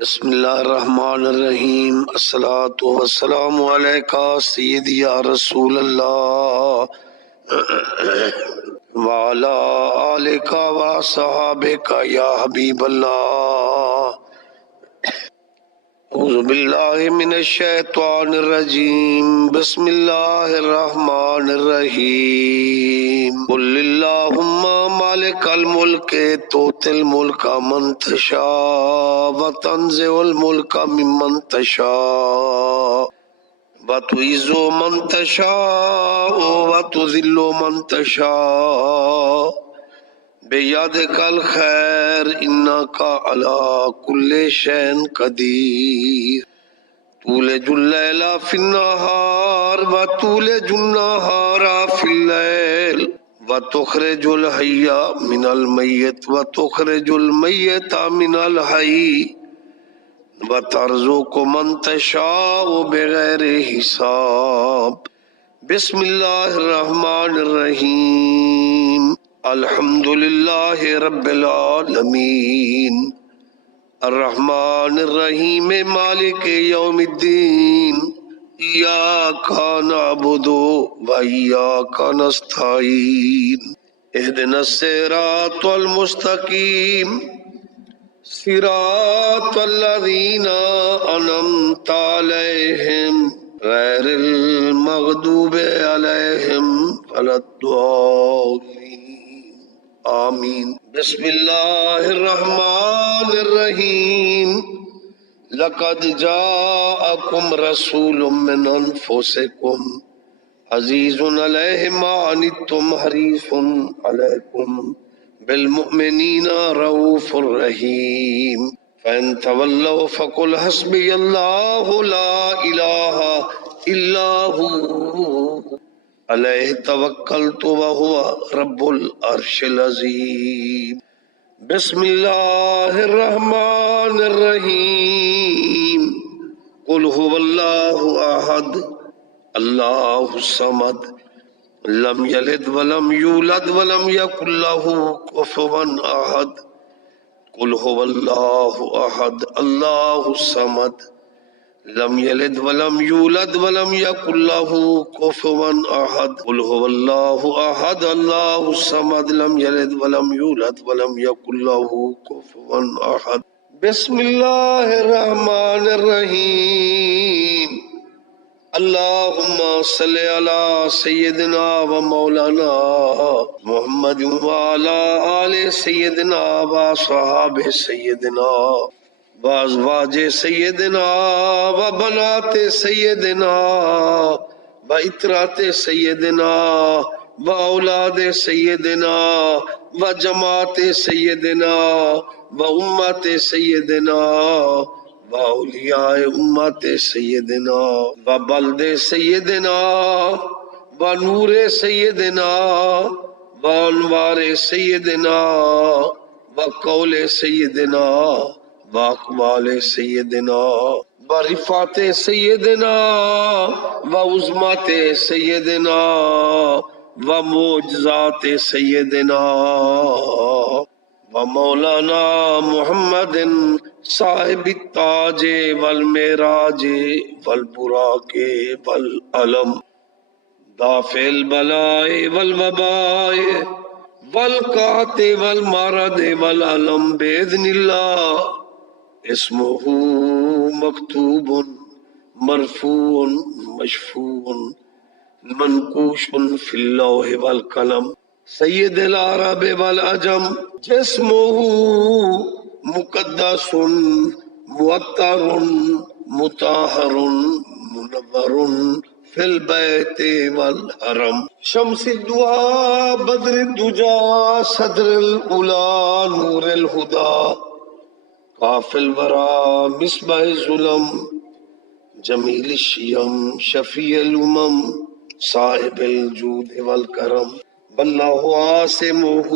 بسم اللہ الرحمن الرحیم الصلاۃ والسلام علیکہ سیدی یا رسول اللہ وعلی آلک وصحابک یا حبیب اللہ۔ اعوذ باللہ من الشیطان الرجیم، بسم اللہ الرحمن الرحیم۔ قل اللہم مالک الملک تؤتی الملک من تشاء وتنزع الملک ممن تشاء وتعز من تشاء وتذل من تشاء بیدک الخیر انک علی کل شیء قدیر۔ تولج اللیل فی النہار وتولج النہار فی اللیل وتخرج الحی من المیت وتخرج المیت من الحی وترزق من تشاء بغیر حساب۔ بسم اللہ الرحمن الرحیم۔ الحمد للہ رب العالمین الرحمن الرحیم مالک یوم الدین، ایاک نعبد و ایاک نستعین، اہدنا الصراط المستقیم، صراط الذین انعمت علیہم غیر المغضوب علیہم ولا الضالین، آمین۔ بسم اللہ الرحمن الرحیم۔ لقد جاءکم رسول من انفسکم عزیز علیہ ما عنتم حریص علیکم بالمؤمنین رؤوف رحیم۔ فإن تولوا فقل حسبی اللہ لا الہ الا هو علیہ توکلت وہو رب العرش العظیم۔ بسم اللہ الرحمن الرحیم۔ قل هو اللہ احد اللہ الصمد لم یلد ولم یولد ولم یکن له کفوا احد۔ قل هو اللہ احد اللہ الصمد لم یلد ولم یولد ولم یکن له کفوا احد۔ قل هو اللہ احد اللہ الصمد لم یلد ولم یولد ولم یکن له کفوا احد۔ بسم اللہ الرحمن الرحیم۔ اللہم صلی علی سیدنا و مولانا محمد وعلی آل سیدنا و صحاب سیدنا و ازواج سیدنا و بنات سیدنا و اطرات سیدنا و اولاد سیدنا و جماعت سیدنا و امت سیدنا و اولیاء امت سیدنا و بلد سیدنا و نور سیدنا و انوار سیدنا و قول سیدنا و اقوال سیدنا و رفعت سیدنا و عظمت سیدنا و معجزات سیدنا و مولانا محمد صاحب التاج والمعراج والبراق والعلم دافع البلاء والوباء والقحط والمرض والعلم بإذن اللہ اسمہ مکتوب مرفوع مشفوع منقوش فی اللوح والقلم سید العرب والعجم جسمہ مقدس معطر مطہر منور فی البیت والحرم شمس الدعا بدر الدجا صدر الاولا نور الہدا کاف الورا مصباح الظلم جمیل الشیم شفیع الامم صاحب الجود والکرم واللہ عاصمہ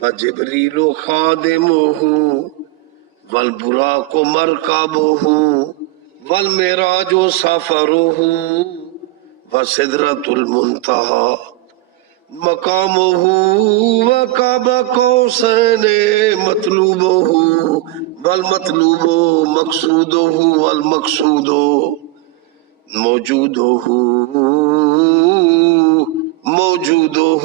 وجبریل خادمہ والبراق مرکبہ والمعراج سفرہ وسدرۃ المنتہی مقامہ وقاب قوسین مطلوبہ والمطلوب مقصوده والمقصود موجوده موجوده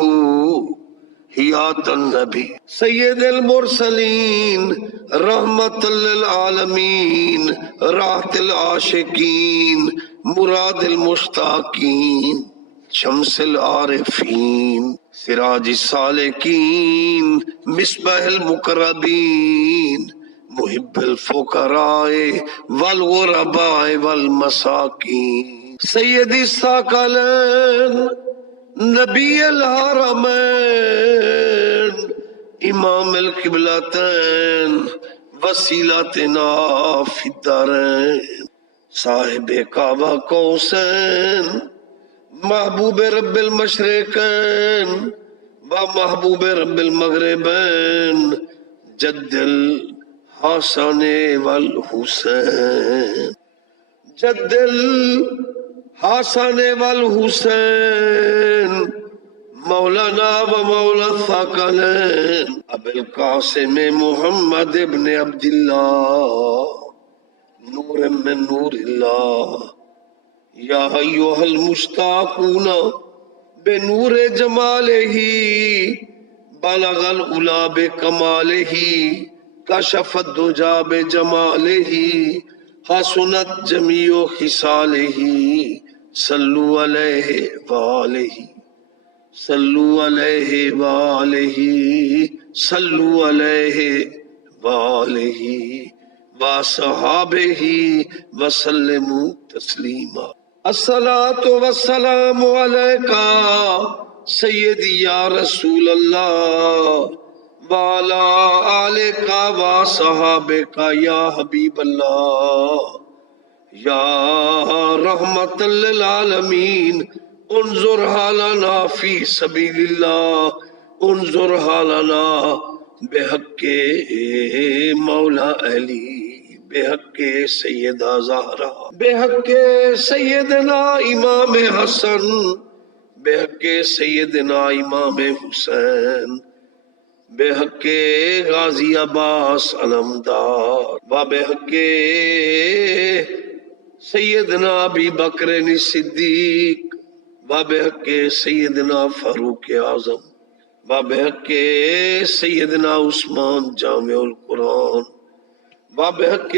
حیات النبی سید المرسلین رحمت للعالمین راحت العاشقین مراد المشتاقین شمس العارفین سراج السالکین مصباح المقربین محب الفقراء والغرباء والمساکین سید الثقلین نبی الحرمین امام القبلتین وسیلتنا فی الدارین صاحب کعبہ قوسین محبوب رب المشرقین و محبوب رب المغربین جد الحسن والحسین جد الحسن والحسین مولانا و مولا الثقلین ابو القاسم محمد ابن عبداللہ نور من نور اللہ یا ایوہ المشتاقون بنور جمالہ بلغ العلا بکمالہ کشف الدجا بجمالہ حسنت جمیع خصالہ صلو علیہ وآلہ صلو علیہ وآلہ صلو علیہ وآلہ وصحابہ وسلموا تسلیما الصلاة والسلام علیکا سیدی یا رسول اللہ وعلا آلکا وصحابکا یا حبیب اللہ یا رحمت للعالمین انظر حالنا فی سبیل اللہ انظر حالنا بحق مولا علی بحق سیدہ زہرا بحق سیدنا امام حسن بحق سیدنا امام حسین بحق غازی عباس علمدار و بحق سیدنا ابی بکر صدیق و بحق سیدنا فاروق اعظم و بحق سیدنا عثمان جامع القرآن و بحق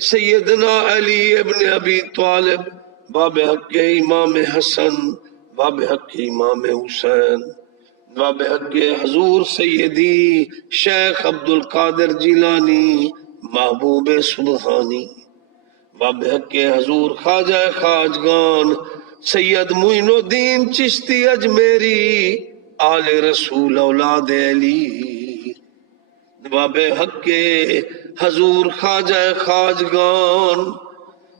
سیدنا علی ابن ابی طالب و بحق امام حسن و بحق امام حسین و بحق حضور سیدی شیخ عبد القادر جیلانی محبوب سبحانی و بحق حضور خواجہ خواجگان سید معین الدین چشتی اجمیری آل رسول اولاد علی و بحق حضور خواجہ خواجگان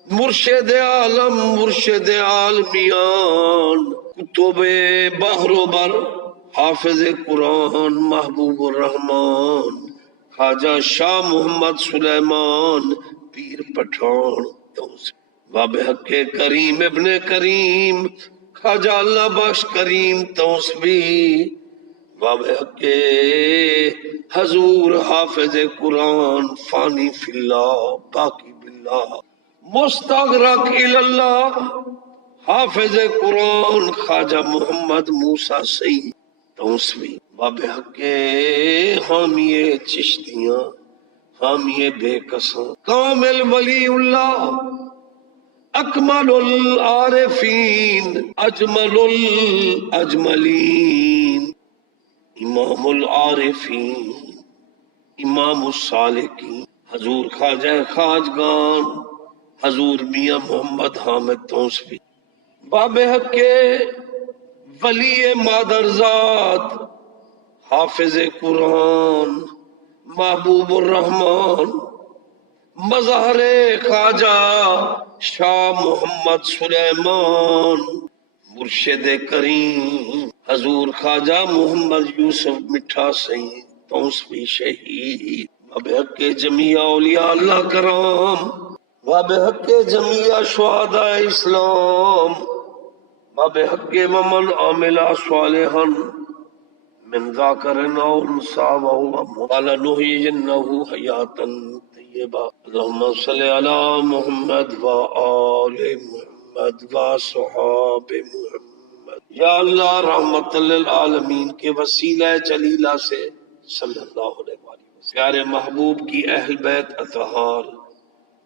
مرشد عالم مرشد عالمیان کتب بحر و بر حافظ قرآن محبوب الرحمن خواجہ شاہ محمد سلیمان پیر پٹھان و بحق کریم ابن کریم خواجہ اللہ بخش کریم توسوی و بحق حضور حافظ قرآن فانی فی اللہ باقی باللہ مستغرق الاللہ حافظ قرآن خواجہ محمد موسیٰ سعید توسوی و بحق حامی چشتیاں حامی بے قسم کامل ولی اللہ اکمل العارفین اجمل الاجملین امام العارفین امام السالکین حضور خواجہ خواجگان حضور میاں محمد حامد توسوی بابحق ولی مادرزاد حافظ قرآن محبوب الرحمن مظہر خواجہ شاہ محمد سلیمان مرشد کریم حضور خواجہ محمد یوسف مٹھا سعید توسوی شہید وبحق جمیع اولیاء اللہ کرام وبحق جمیع شہداء اسلام وبحق ومن عمل صالحا من ذاکر او انثى وهو مؤمن لنحيينه حیاتا طیبہ اللہم صلی علی محمد و آل محمد و صحاب محمد۔ یا اللہ رحمت للعالمین کے وسیلہ جلیلہ سے صلی اللہ علیہ وسلم پیارے محبوب کی اہل بیت اطہار،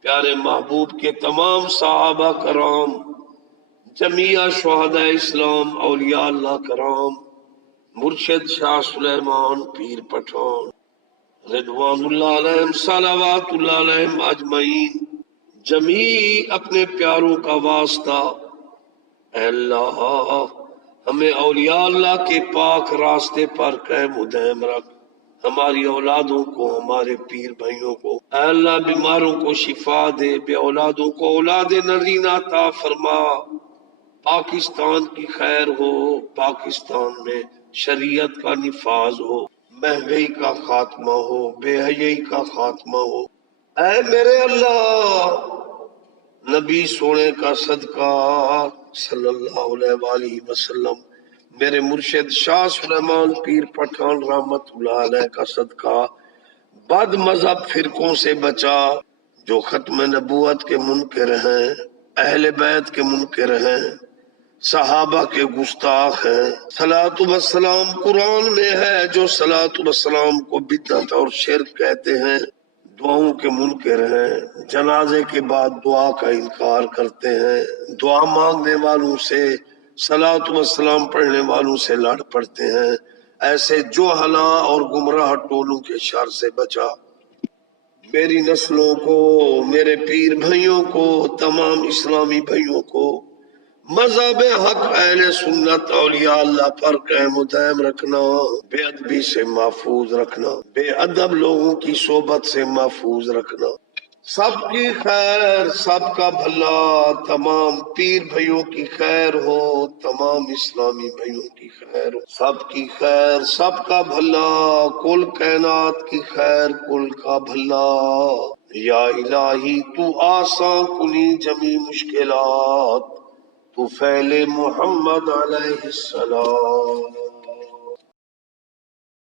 پیارے محبوب کے تمام صحابہ کرام، جمیع شہداء اسلام، اولیاء اللہ کرام، مرشد شاہ سلیمان پیر پٹھان رضوان اللہ علیہم صلوات اللہ علیہم اجمعین، جمیع اپنے پیاروں کا واسطہ، اے اللہ ہمیں اولیاء اللہ کے پاک راستے پر قائم و دائم رکھ، ہماری اولادوں کو، ہمارے پیر بھائیوں کو، اے اللہ بیماروں کو شفا دے، بے اولادوں کو اولاد نرینہ عطا فرما، پاکستان کی خیر ہو، پاکستان میں شریعت کا نفاذ ہو، مہنگائی کا خاتمہ ہو، بے حیائی کا خاتمہ ہو۔ اے میرے اللہ نبی سونے کا صدقہ صلی اللہ علیہ وآلہ وسلم، میرے مرشد شاہ سلیمان پیر پٹھان رحمت اللہ علیہ کا صدقہ بد مذہب فرقوں سے بچا، جو ختم نبوت کے منکر ہیں، اہل بیت کے منکر ہیں، صحابہ کے گستاخ ہیں۔ صلاۃ والسلام قرآن میں ہے، جو صلاۃ والسلام کو بدعت اور شرک کہتے ہیں، دعاؤں کے منکر ہیں، جنازے کے بعد دعا کا انکار کرتے ہیں، دعا مانگنے والوں سے، صلاۃ والسلام پڑھنے والوں سے لڑ پڑتے ہیں، ایسے جوہلا اور گمراہ ٹولوں کے شر سے بچا۔ میری نسلوں کو، میرے پیر بھائیوں کو، تمام اسلامی بھائیوں کو مذہب حق اہل سنت اولیاء اللہ پر قائم و دائم رکھنا، بے ادبی سے محفوظ رکھنا، بے ادب لوگوں کی صحبت سے محفوظ رکھنا۔ سب کی خیر، سب کا بھلا، تمام پیر بھائیوں کی خیر ہو، تمام اسلامی بھائیوں کی خیر ہو، سب کی خیر، سب کا بھلا، کل کائنات کی خیر، کل کا بھلا۔ یا الہی تو آسان کنی جمی مشکلات، تو فعل محمد علیہ السلام۔